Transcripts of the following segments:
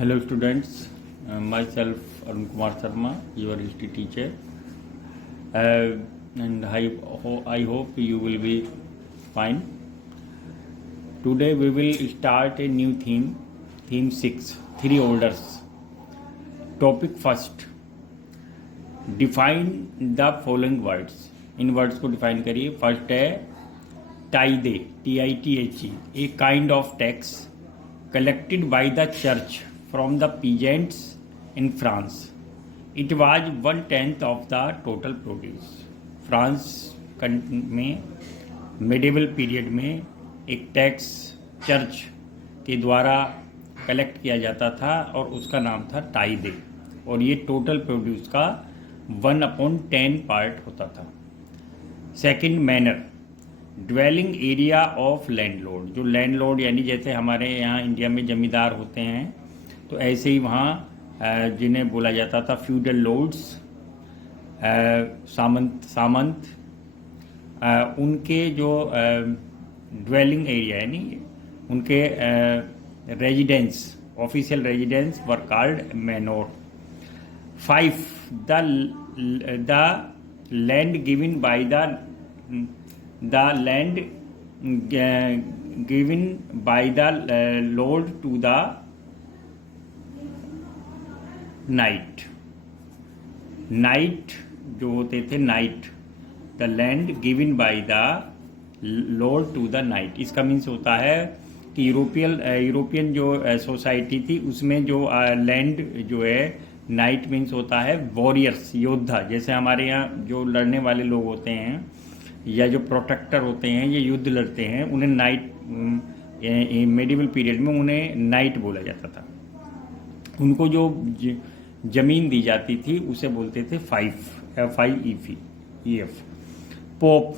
Hello students, myself Arun Kumar Sharma, your history teacher, and I hope you will be fine. Today we will start a new theme 6, three orders. Topic first, define the following words. In words को define करिए. First है टाइदे, TITHE, a kind of tax collected by the church from the peasants in France. It was 1/10 of the total produce. France में medieval period में एक tax church के द्वारा collect किया जाता था और उसका नाम था टाइदे, और ये टोटल प्रोड्यूस का 1/10 पार्ट होता था. Second, manner, dwelling area of landlord. जो लैंडलॉर्ड यानी जैसे हमारे यहाँ इंडिया में जमींदार होते हैं, तो ऐसे ही वहाँ जिन्हें बोला जाता था फ्यूडल लॉर्ड्स, सामंत, उनके जो ड्वेलिंग एरिया यानी उनके residence, official residence were called manor. 5, the land given by the land given by the lord to the knight जो होते थे knight, the land given by the lord to the knight. इसका means होता है कि European जो society थी उसमें जो लैंड जो है, नाइट मीन्स होता है वॉरियर्स, योद्धा. जैसे हमारे यहाँ जो लड़ने वाले लोग होते हैं या जो प्रोटेक्टर होते हैं, ये युद्ध लड़ते हैं, उन्हें नाइट, मेडिवल पीरियड में उन्हें नाइट बोला जाता था. उनको जो जमीन दी जाती थी उसे बोलते थे FIEF. Pope,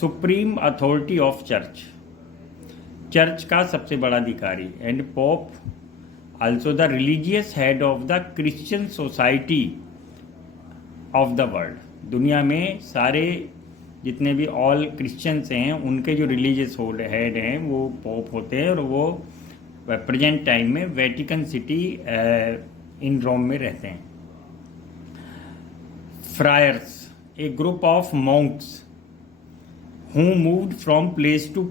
supreme authority of church, church का सबसे बड़ा अधिकारी. And pope also the religious head of the Christian society of the world. दुनिया में सारे जितने भी ऑल क्रिश्चियंस हैं उनके जो रिलीजियस हेड हैं वो पोप होते हैं, और वो प्रेजेंट टाइम में वेटिकन सिटी इन रोम में रहते हैं. Friars, a group of monks who moved from place to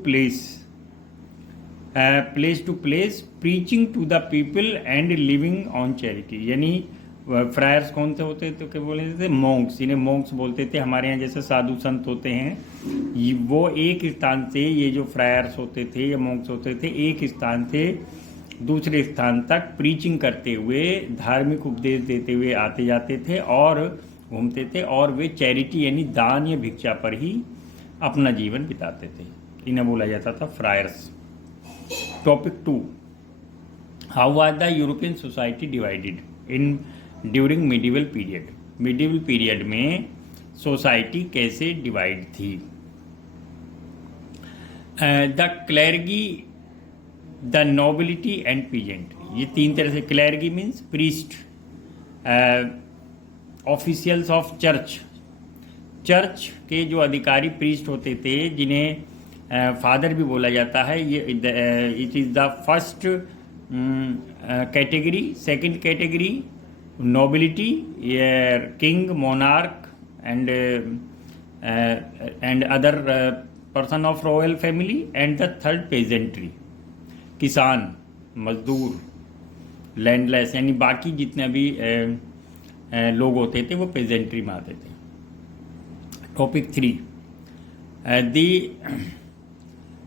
place preaching to the people and living on charity. यानी फ्रायर्स कौन से होते तो क्या बोलते थे? मॉन्क्स. इन्हें मॉन्क्स बोलते थे. हमारे यहाँ जैसे साधु संत होते हैं, वो एक स्थान से, ये जो फ्रायर्स होते थे या मॉन्क्स होते थे, एक स्थान से दूसरे स्थान तक प्रीचिंग करते हुए, धार्मिक उपदेश देते हुए आते जाते थे और घूमते थे, और वे चैरिटी यानी दान या भिक्षा पर ही अपना जीवन बिताते थे. इन्हें बोला जाता था friars. Topic 2, how are the European society divided in during medieval period. Medieval period में सोसाइटी कैसे डिवाइड थी? The clergy, the nobility and peasant. ये तीन तरह से. Clergy means priest, officials of church, church के जो अधिकारी प्रीस्ट होते थे, जिन्हें फादर भी बोला जाता है. ये it is the first category. Second category nobility, king, monarch and other person of royal family. And the third, peasantry, किसान, मजदूर, लैंडलेस, यानी बाकी जितने भी लोग होते थे वो पेजेंट्री में आते थे. Topic 3,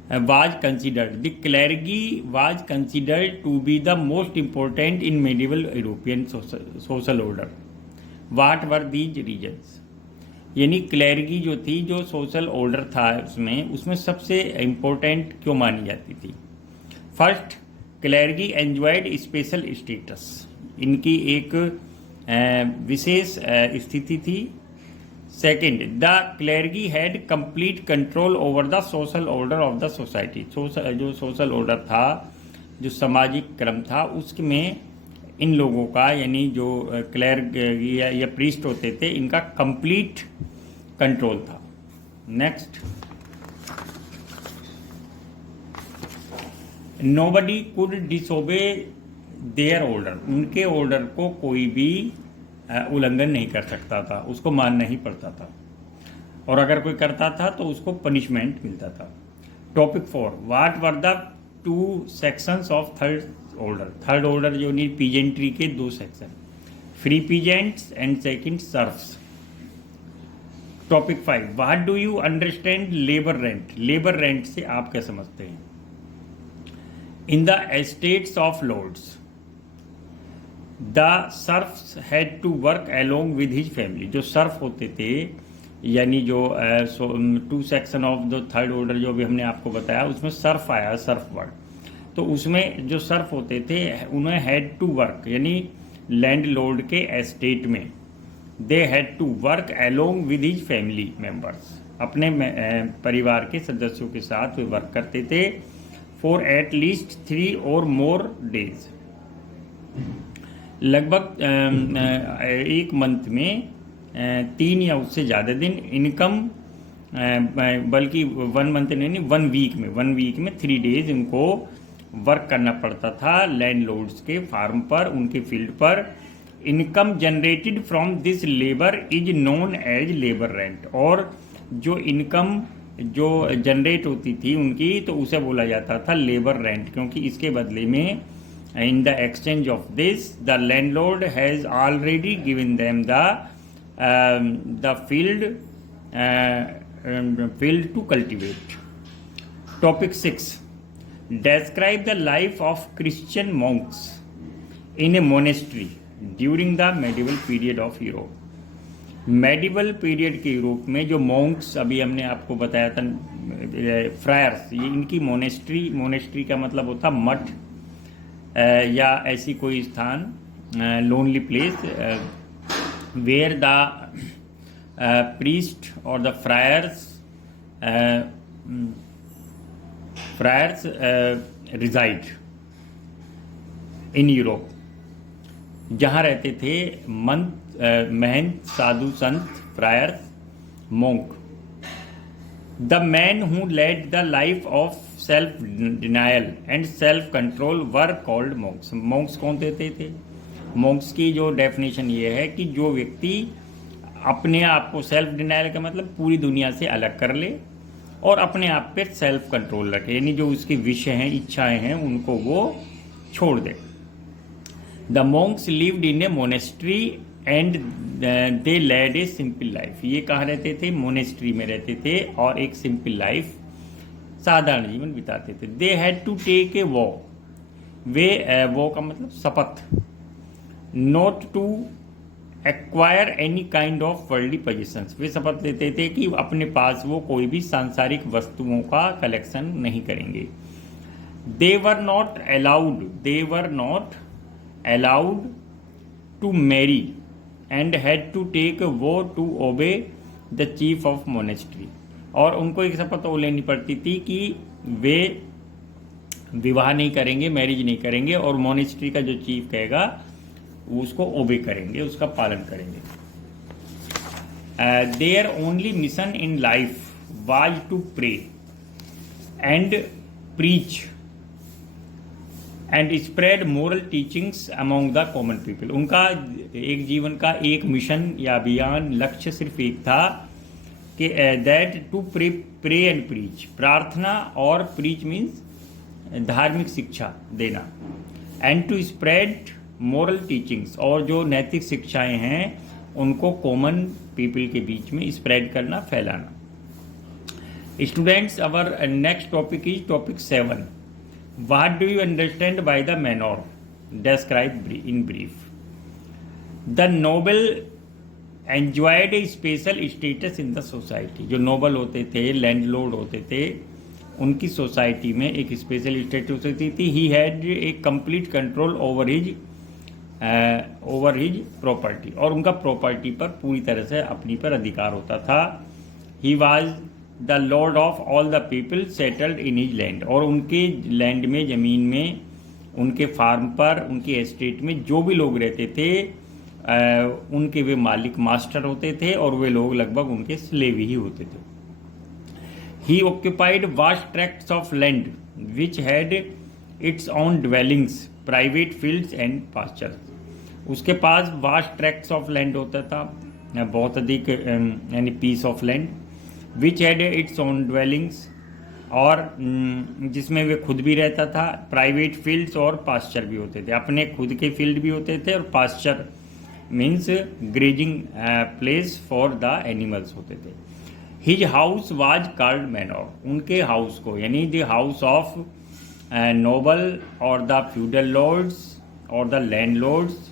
the clergy was considered to be the most important in medieval European social order. What were these reasons? यानी क्लैरगी जो थी, जो सोशल ऑर्डर था उसमें सबसे इम्पोर्टेंट क्यों मानी जाती थी? First, clergy enjoyed special status. इनकी एक विशेष स्थिति थी. Second, the clergy had complete control over the social order of the society. जो सोशल ऑर्डर था, जो सामाजिक क्रम था, उसमें इन लोगों का, यानी जो क्लैरगी या प्रीस्ट होते थे, इनका कंप्लीट कंट्रोल था. Next, nobody could disobey their order, उनके ऑर्डर को कोई भी उल्लंघन नहीं कर सकता था, उसको मानना ही पड़ता था, और अगर कोई करता था तो उसको पनिशमेंट मिलता था। Topic 4, what were the 2 sections of third order. Third order जो नहीं, पीजेंट्री के 2 section, free peasants and second serfs. Topic 5, what do you understand labour rent. Labour rent से आप क्या समझते हैं। In the estates of lords the serfs had to work along with his family. जो serf होते थे, यानी जो 2 section of the third order जो भी हमने आपको बताया, उसमें सर्फ आया, सर्फ वर्ड। तो उसमें जो सर्फ होते थे उन्हें हैड टू वर्क, यानी लैंड लॉर्ड के एस्टेट में, they had to work along with his family members, अपने परिवार के सदस्यों के साथ वे वर्क करते थे, फॉर एट लीस्ट 3 और मोर डेज। लगभग एक मंथ में 3 या उससे ज़्यादा दिन इनकम, बल्कि 1 मंथ नहीं, 1 वीक में 3 डेज इनको वर्क करना पड़ता था लैंडलॉर्ड्स के फार्म पर, उनके फील्ड पर। Income generated from this labour is known as labour rent. और जो इनकम जो जनरेट होती थी उनकी, तो उसे बोला जाता था लेबर रेंट, क्योंकि इसके बदले में in the exchange of this the landlord has already given them the field to cultivate. Topic 6, describe the life of Christian monks in a monastery during the medieval period of Europe. Medieval period के Europe में जो Monks अभी हमने आपको बताया था, fryers, ये इनकी मोनेस्ट्री का मतलब होता मठ या ऐसी कोई स्थान, lonely place, where the priest or the friars reside in Europe, जहाँ रहते थे महंत, साधु, संत, fryers, monk. The men who led the life of self-denial and self-control were called monks. Monks कौन देते थे? Monks की जो डेफिनेशन ये है कि जो व्यक्ति अपने आप को, सेल्फ डिनायल का मतलब पूरी दुनिया से अलग कर ले और अपने आप पे सेल्फ कंट्रोल रखे, यानी जो उसके विषय हैं, इच्छाएं हैं, उनको वो छोड़ दे। The monks lived in a monastery and they led a simple life. ये कहाँ रहते थे? मोनेस्ट्री में रहते थे और एक सिंपल लाइफ, साधारण जीवन बिताते थे। They had to take a vow, वे वॉ का मतलब शपथ, not to acquire any kind of worldly possessions. वे शपथ लेते थे कि अपने पास वो कोई भी सांसारिक वस्तुओं का कलेक्शन नहीं करेंगे। They were not allowed to marry and had to take vow to obey the chief of monastery. और उनको एक शपथ वो लेनी पड़ती थी कि वे विवाह नहीं करेंगे, मैरिज नहीं करेंगे, और मोनेस्ट्री का जो चीफ कहेगा उसको ओबे करेंगे, उसका पालन करेंगे। Their only mission in life was to pray and preach and spread moral teachings among the common people. उनका एक जीवन का एक मिशन या अभियान, लक्ष्य सिर्फ एक था कि that to pray and preach, प्रार्थना, और प्रीच मीन्स धार्मिक शिक्षा देना, and to spread moral teachings, और जो नैतिक शिक्षाएं हैं उनको कॉमन पीपल के बीच में स्प्रेड करना, फैलाना। Students, our next topic is topic 7, what do you understand by the manor, describe in brief. The noble enjoyed a special status in the society. जो नोबल होते थे, लैंडलॉर्ड होते थे, उनकी सोसाइटी में एक स्पेशल स्टेटस होती थी। He had a complete control over his property, और उनका प्रॉपर्टी पर पूरी तरह से अपनी पर अधिकार होता था। He was the Lord of all the people settled in his land, और उनके लैंड में, ज़मीन में, उनके फार्म पर, उनके एस्टेट में जो भी लोग रहते थे उनके वे मालिक, मास्टर होते थे, और वे लोग लगभग उनके स्लेव ही होते थे। He occupied vast tracts of land which had its own dwellings private fields and pastures. उसके पास वास्ट ट्रैक्ट्स ऑफ लैंड होता था, बहुत अधिक यानी piece of land, which had its own dwellings, और जिसमें वे खुद भी रहता था। प्राइवेट फील्ड्स और पास्चर भी होते थे, अपने खुद के फील्ड भी होते थे, और pasture means grazing place for the animals होते थे। His house was called manor, उनके हाउस को यानी द हाउस ऑफ नोबल और द फ्यूडल लॉर्ड्स और the landlords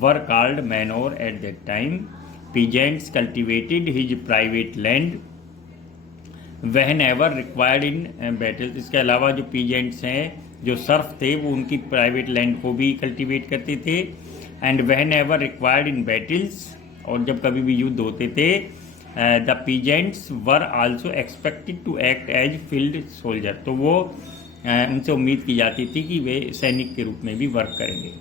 were called manor at that time. Peasants cultivated his private land whenever required in battles. इसके अलावा जो peasants हैं, जो सर्फ थे, वो उनकी प्राइवेट लैंड को भी कल्टिवेट करते थे। एंड वहन एवर रिक्वायर्ड इन बैटल्स, और जब कभी भी युद्ध होते थे, the peasants were also expected to act as field soldier, तो वो उनसे उम्मीद की जाती थी कि वे सैनिक के रूप में भी वर्क करेंगे।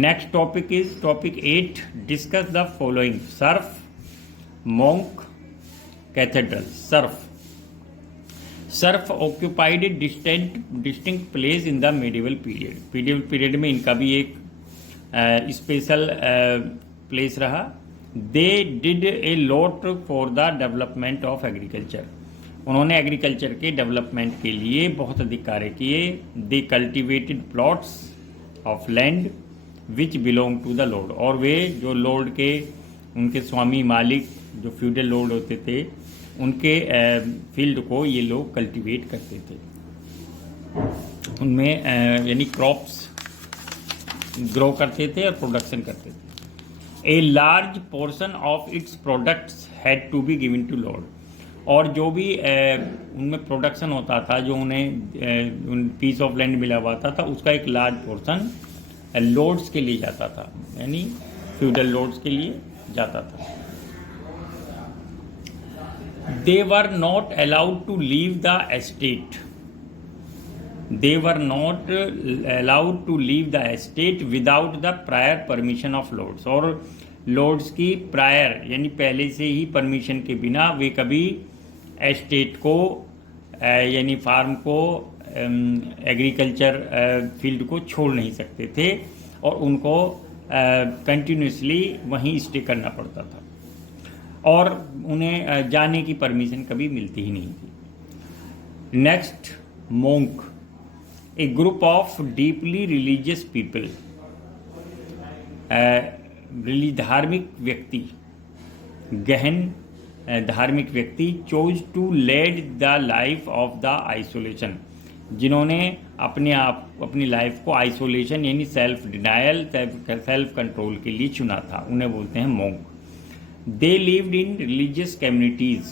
Next topic is topic 8, discuss the following. Serf, monk, cathedral. Serf occupied a distinct place in the medieval period. Medieval period में इनका भी एक स्पेशल प्लेस रहा। They did a lot for the development of agriculture, उन्होंने agriculture के development के लिए बहुत अधिक कार्य किए। They cultivated plots of land which belong to the lord, और वे जो लॉर्ड के उनके स्वामी मालिक जो फ्यूडल लॉर्ड होते थे, उनके फील्ड को ये लोग कल्टीवेट करते थे, उनमें यानी क्रॉप्स ग्रो करते थे और प्रोडक्शन करते थे। A large portion of its products had to be given to lord, और जो भी उनमें प्रोडक्शन होता था, जो उन्हें पीस ऑफ लैंड मिला हुआ था, उसका एक लार्ज पोर्शन लॉर्ड्स के लिए जाता था, यानी फ्यूडल लॉर्ड्स के लिए जाता था। They were not allowed to leave the estate. They were not allowed to leave the estate without the prior permission of lords. और lords की prior यानी पहले से ही परमिशन के बिना वे कभी एस्टेट को यानी फार्म को एग्रीकल्चर फील्ड को छोड़ नहीं सकते थे, और उनको कंटिन्यूसली वहीं स्टे करना पड़ता था, और उन्हें जाने की परमिशन कभी मिलती ही नहीं थी। Next, monk, a group of deeply religious people, धार्मिक व्यक्ति, गहन धार्मिक व्यक्ति, chose to lead the life of the isolation, जिन्होंने अपनी लाइफ को आइसोलेशन यानी सेल्फ डिनायल, सेल्फ कंट्रोल के लिए चुना था, उन्हें बोलते हैं monk. They lived in religious communities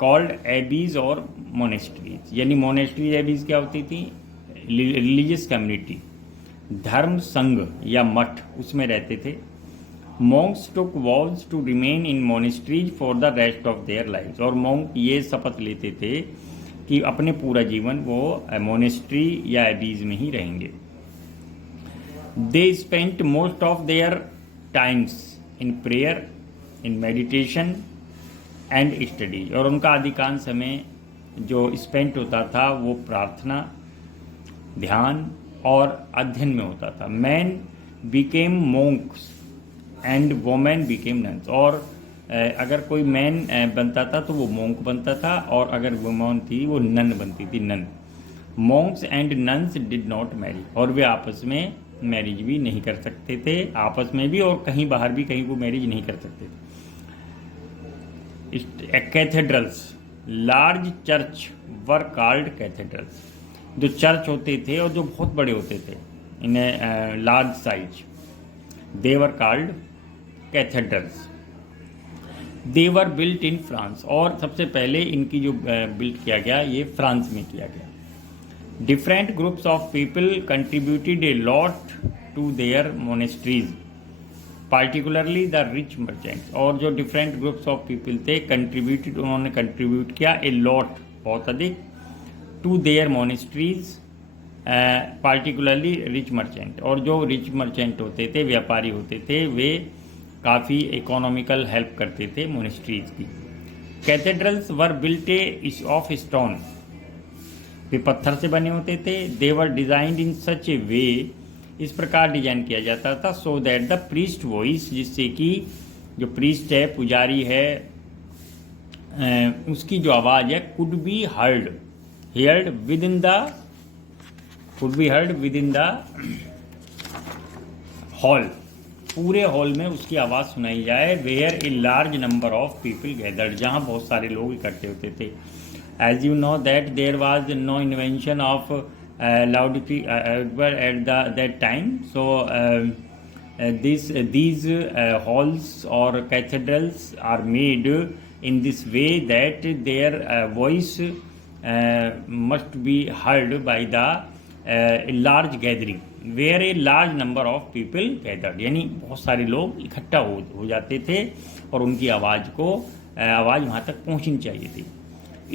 called abbeys और monasteries, यानी monasteries abbeys क्या होती थी? Religious community, धर्म संघ या मठ, उसमें रहते थे। Monks took vows to remain in monasteries for the rest of their lives, और monk ये शपथ लेते थे कि अपने पूरा जीवन वो monastery या abbeys में ही रहेंगे। They spent most of their times in prayer, in meditation and study, और उनका अधिकांश समय जो स्पेंट होता था वो प्रार्थना, ध्यान और अध्ययन में होता था। Men became monks and women became nuns, और अगर कोई मैन बनता था तो वो मोंक बनता था, और अगर वुमन थी वो नन बनती थी, nun. Monks and nuns did not marry, और वे आपस में मैरिज भी नहीं कर सकते थे, आपस में भी और कहीं बाहर भी कहीं वो मैरिज नहीं कर सकते थे। Cathedrals, large church were called cathedrals, जो चर्च होते थे और जो बहुत बड़े होते थे, इन्हें large size, they were called cathedrals. They were built in France, और सबसे पहले इनकी जो बिल्ट किया गया ये फ्रांस में किया गया। Different groups of people contributed a lot to their monasteries, particularly the rich merchants, और जो different groups of people थे contributed, उन्होंने contribute किया a lot, बहुत अधिक, to their monasteries, particularly rich merchant, और जो rich merchant होते थे, व्यापारी होते थे, वे काफ़ी economical help करते थे monasteries की। Cathedrals were built of stone, वे पत्थर से बने होते थे। दे वर डिजाइंड इन सच ए वे, इस प्रकार डिजाइन किया जाता था, so that the priest voice, जिससे कि जो प्रीस्ट है, पुजारी है, उसकी जो आवाज़ है, could be heard within the hall, पूरे हॉल में उसकी आवाज़ सुनाई जाए। Where a large number of people gathered, जहाँ बहुत सारे लोग इकट्ठे होते थे। As you know that there was no invention of loudspeaker at that time, so these halls or cathedrals are made in this way that their voice must be heard by the large gathering where a large number of people gathered, यानी बहुत सारे लोग इकट्ठा हो जाते थे और उनकी आवाज़ वहाँ तक पहुँचनी चाहिए थी।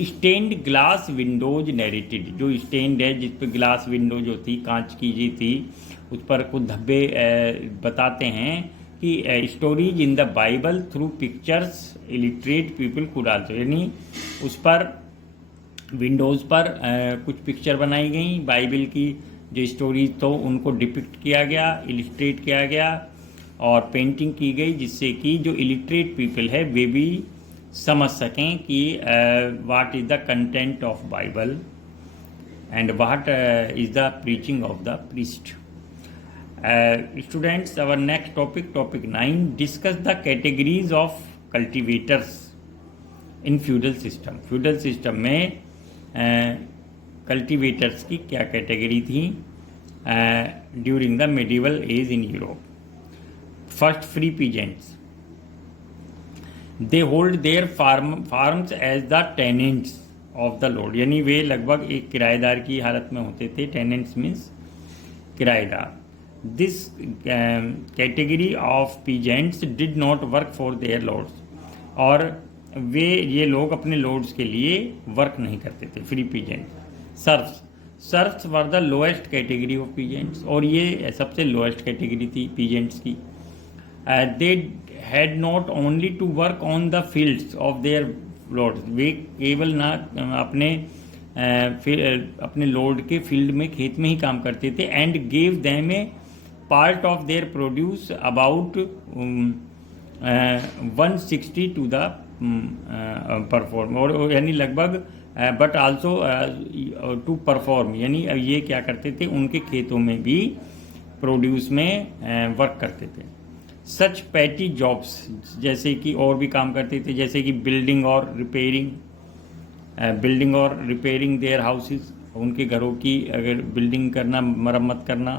स्टेन्ड ग्लास विंडोज नैरेटेड, जो स्टेन्ड है, जिस पर ग्लास विंडो जो थी, कांच की जी थी, उस पर कुछ धब्बे बताते हैं कि stories in the Bible through pictures illiterate people could also, यानी उस पर विंडोज़ पर कुछ पिक्चर बनाई गई, बाइबल की जो स्टोरीज तो उनको डिपिक्ट किया गया, इलिस्ट्रेट किया गया और पेंटिंग की गई, जिससे कि जो इलिटरेट पीपल है वे भी समझ सकें कि what is the content of Bible and what is the preaching of the priest. Students, our next topic 9, discuss the categories of cultivators in feudal system. Feudal system में कल्टिवेटर्स की क्या category थी during the medieval age in Europe. First, free peasants, they hold their farms as the tenants of the lord, यानी वे लगभग एक किराएदार की हालत में होते थे। टेनेंट्स मीन्स किराएदार। This category of peasants did not work for their lords, और ये लोग अपने लॉर्ड्स के लिए वर्क नहीं करते थे। Free peasant. Serfs were the lowest category of peasants, और ये सबसे लोएस्ट कैटेगरी थी पीजेंट्स की। They had not only to work on the fields of their lords, वे केवल ना अपने लॉर्ड के फील्ड में, खेत में ही काम करते थे। And gave them a part of their produce about 160 to the perform, और यानी लगभग बट आल्सो टू परफॉर्म, यानी ये क्या करते थे, उनके खेतों में भी प्रोड्यूस में वर्क करते थे। सच पैटी जॉब्स, जैसे कि और भी काम करते थे, जैसे कि बिल्डिंग और रिपेयरिंग देयर हाउसेस, उनके घरों की अगर बिल्डिंग करना, मरम्मत करना,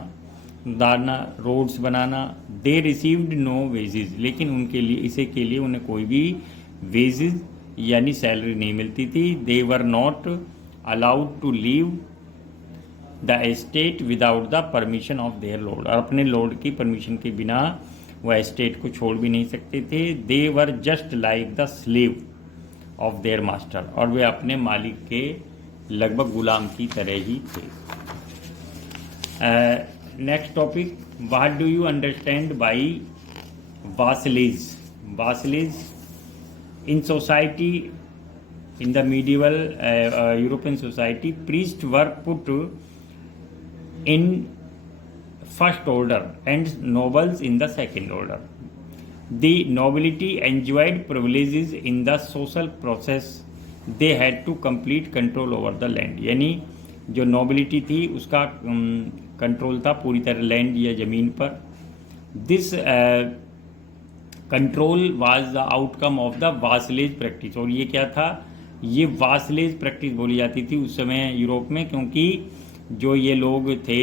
सुधारना, रोड्स बनाना। दे रिसीव्ड नो वेजेस, लेकिन उनके लिए उन्हें कोई भी वेजेस यानी सैलरी नहीं मिलती थी। They were not allowed to leave the estate without the permission of their lord, और अपने लॉर्ड की परमिशन के बिना वह एस्टेट को छोड़ भी नहीं सकते थे। They were just like the slave of their master, और वे अपने मालिक के लगभग गुलाम की तरह ही थे। Next topic, what do you understand by vassalage. Vassalage in society, in the medieval European society, priests were put in first order and nobles in the second order. The nobility enjoyed privileges in the social process. They had to complete control over the land. यानी जो nobility थी उसका control था पूरी तरह land या ज़मीन पर। This control was the outcome of the vassalage practice, और ये क्या था, ये वासलेज प्रैक्टिस बोली जाती थी उस समय यूरोप में, क्योंकि जो ये लोग थे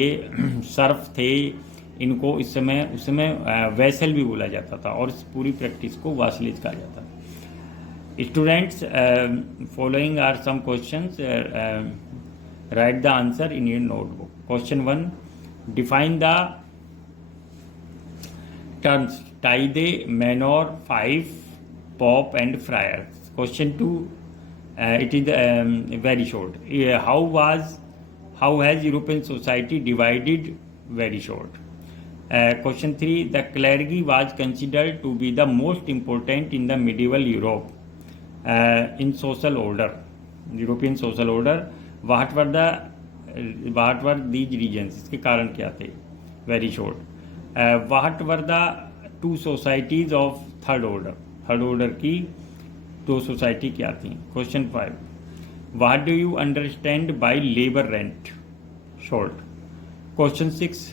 सर्फ थे, इनको उस समय वैसल भी बोला जाता था, और इस पूरी प्रैक्टिस को वासलेज कहा जाता था। Students, following are some questions, write the answer in your notebook. Question 1, define the terms tithe, manor, fief, pope and friar. Question 2, it is very short. How has European society divided? Very short. Question 3, the clergy was considered to be the most important in the medieval Europe in social order, European social order. What were these reasons, इसके कारण क्या थे, very short. What were the two societies of third order की दो society क्या थी। Question 5, what do you understand by labour rent, short. Question 6,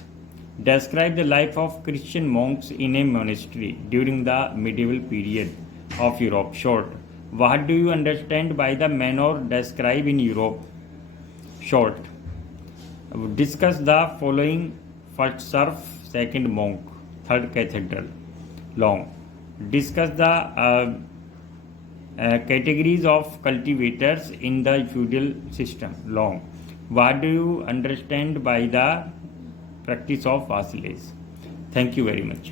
describe the life of Christian monks in a monastery during the medieval period of Europe, short. What do you understand by the manner described in Europe, short. Discuss the following: first serf, second monk, third cathedral, long. Discuss the categories of cultivators in the feudal system, long. What do you understand by the practice of vassalage? Thank you very much.